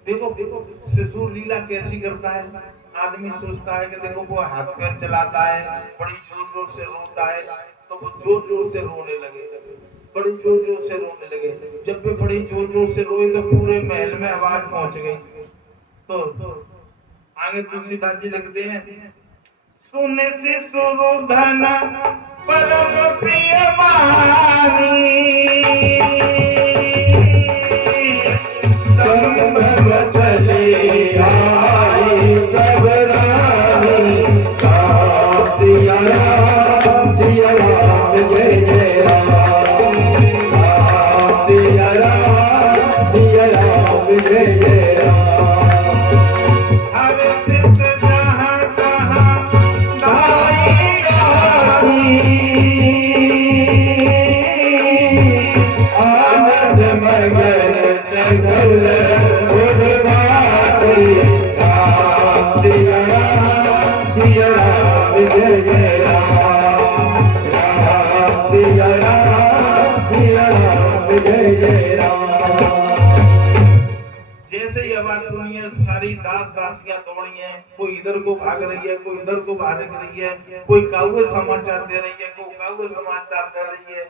देखो देखो शिशु लीला कैसी करता है। आदमी सोचता है कि देखो वो हाथ पैर चलाता है, बड़ी जोर जोर से रोता है, तो वो जोर जोर से रोने लगे, बड़ी जोर जोर से रोने लगे। जब भी बड़ी जोर जोर से रोए तो पूरे महल में आवाज पहुंच गई। तो आगे तुलसीदास जी लिखते हैं, सुने शिशु रुदन परम प्रिय वाणी, संभव चले आई सब रानी, सिया राम जय जय राम, सिया राम जय जय राम। हर सिद्ध जहाँ जहाँ गाई गाती, आनंद मगन सकल उर्वाती, सिया राम जय जय राम, सिया राम जय जय राम। जैसे ही आवाज सुनी है सारी दास दासियां दौड़ी हैं, कोई इधर को भाग रही है, कोई इधर को भाग रही है, कोई काउए समाचार दे रही है, कोई काउए समाचार दे रही है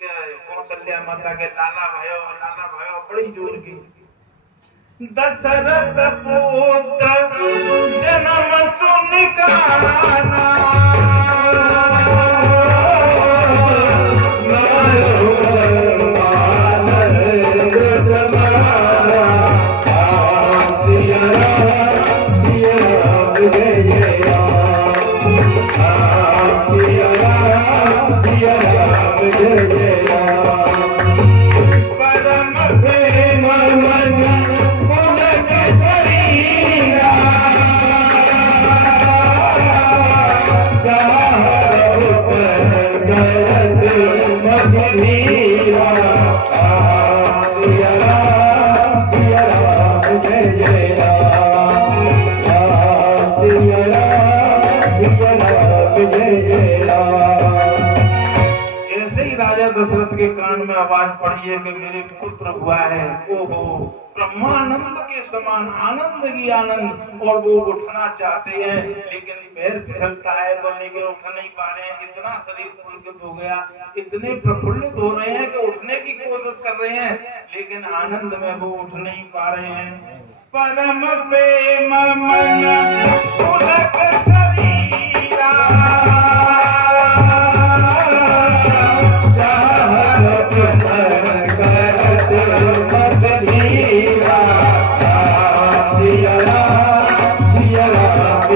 कि कौशल्या माता के लाला भयो बड़ी जोर की। दशरथ पुत्र जन्म सुन काना, दशरथ के कान में आवाज पड़ी है कि मेरे पुत्र हुआ है। ओहो, ब्रह्मानंद के समान आनंद की आनंद, और वो उठना चाहते हैं लेकिन पैर फिसलता है तो लेकिन उठ नहीं पा रहे हैं। इतना शरीर पुलकित हो गया, इतने प्रफुल्लित हो रहे हैं कि उठने की कोशिश कर रहे हैं लेकिन आनंद में वो उठ नहीं पा रहे हैं। परम प्रेम मन पुलक शरीरा,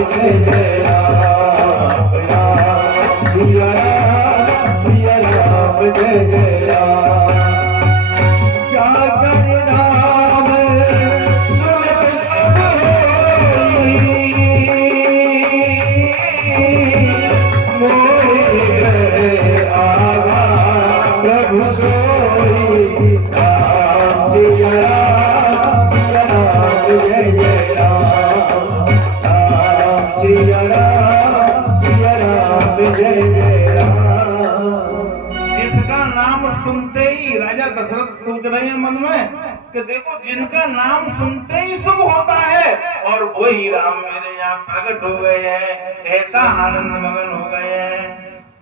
जय जय राम सिया राम जय जय राम जागर नाम सुनत सब होई मोहि गए आवा प्रभु सोई राम सिया राम जय जय राम सिया राम जय जय राम। जिसका नाम सुनते ही राजा दशरथ सोच रहे हैं मन में कि देखो जिनका नाम सुनते ही शुभ होता है और वही राम मेरे यहाँ प्रकट हो गए हैं, ऐसा आनंद मगन हो गए हैं।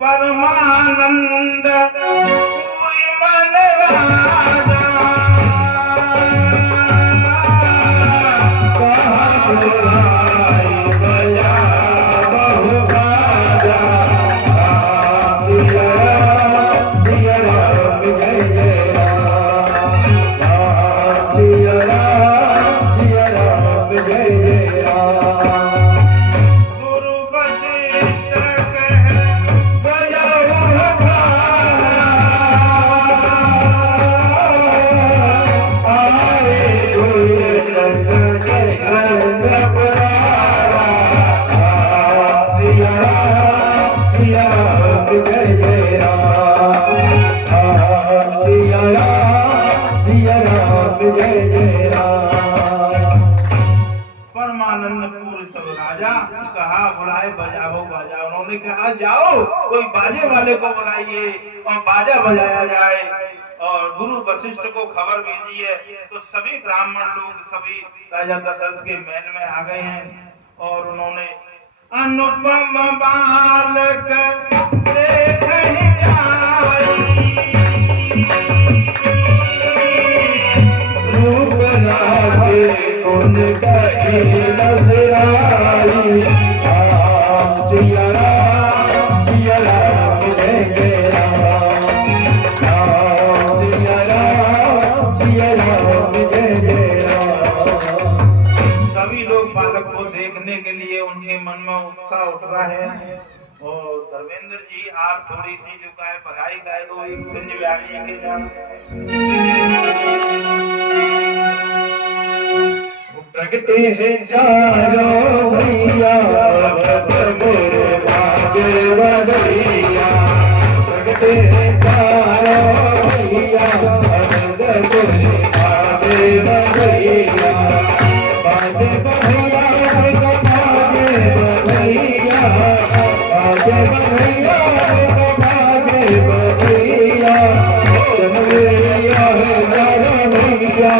परमानंद पूरी मन राजा कहा बुलाए बजाओ बाजा। उन्होंने कहा जाओ कोई बाजे वाले को बुलाइए और बाजा बजाया जाए और गुरु वशिष्ठ को खबर भेजिए। तो सभी ब्राह्मण लोग सभी राजा दशरथ के महल में आ गए हैं और उन्होंने अनुपम बालक देखहि जाई रूप लागे गुण कही नजराई राम सिया राम जय जय राम सिया राम जय जय राम। सभी लोग बालक को देखने के लिए उनके मन में उत्साह उठ रहा है। और धर्मेंद्र जी आप थोड़ी सी जो का बधाई गाए दो एक कुंज व्यासी के नाम। प्रगटे हैं चारों भैया मेरे भाग्य बधैया प्रगटे हैं चारों भैया मेरे भाग्य बधैया बाजे बधैया बाजे बधैया बाजे बधैया बाजे बधैया चमरिया है चारों भैया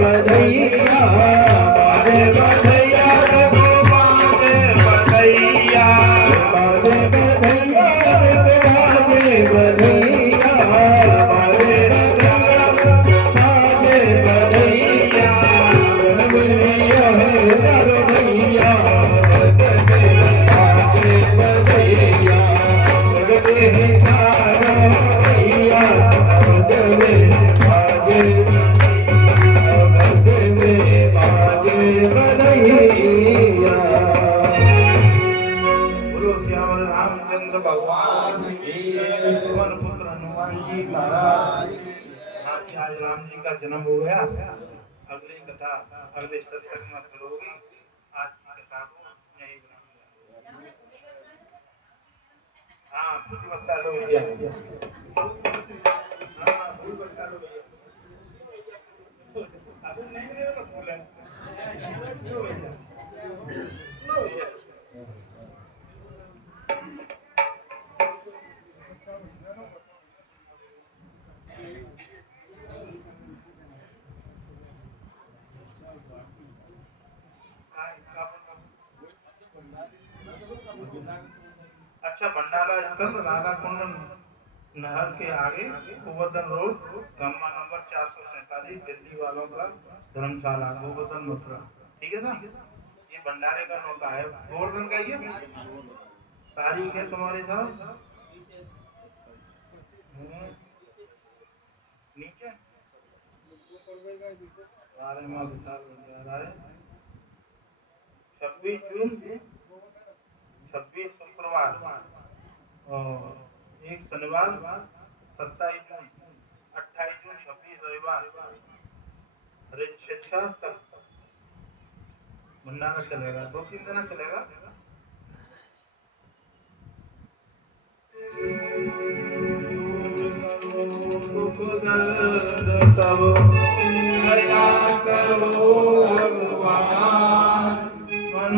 बधैया बाजे बधैया देखो बाजे बधैया बाजे बधैया बाजे बधैया बाजे बधैया बधैया चारो भैया बाजे बधैया बधे चारो भैया बधे बाजे बोलो श्यामल रामचंद्र भगवान की पवन पुत्र हनुमान जी महाराज। आज राम जी का जन्म हो गया। अगली कथा अगले सत्संग में करोगी। आज की कथा को यही बनाऊंगा। हाँ कुछ बच्चा लोग हाँ कुछ बच्चा लोग अभी नहीं रहे तो बोले अच्छा भंडारा स्थल राधा कुंड नहर के आगे Govardhan road gamma number 447 Delhi वालों का धर्मशाला गोवर्धन मथुरा। ठीक है ना। ये भंडारे का नौका है गोवर्धन का। ये तारीख है तुम्हारे साथ नीचे बारे में विचार बन जा रहा है। 26 जून 26 शुक्रवार और एक शनिवार 27 जून 28 जून 26 रविवार शिक्षा तक भंडारा चलेगा। 2-3 दिन चलेगा। सब दया करो भगवान मन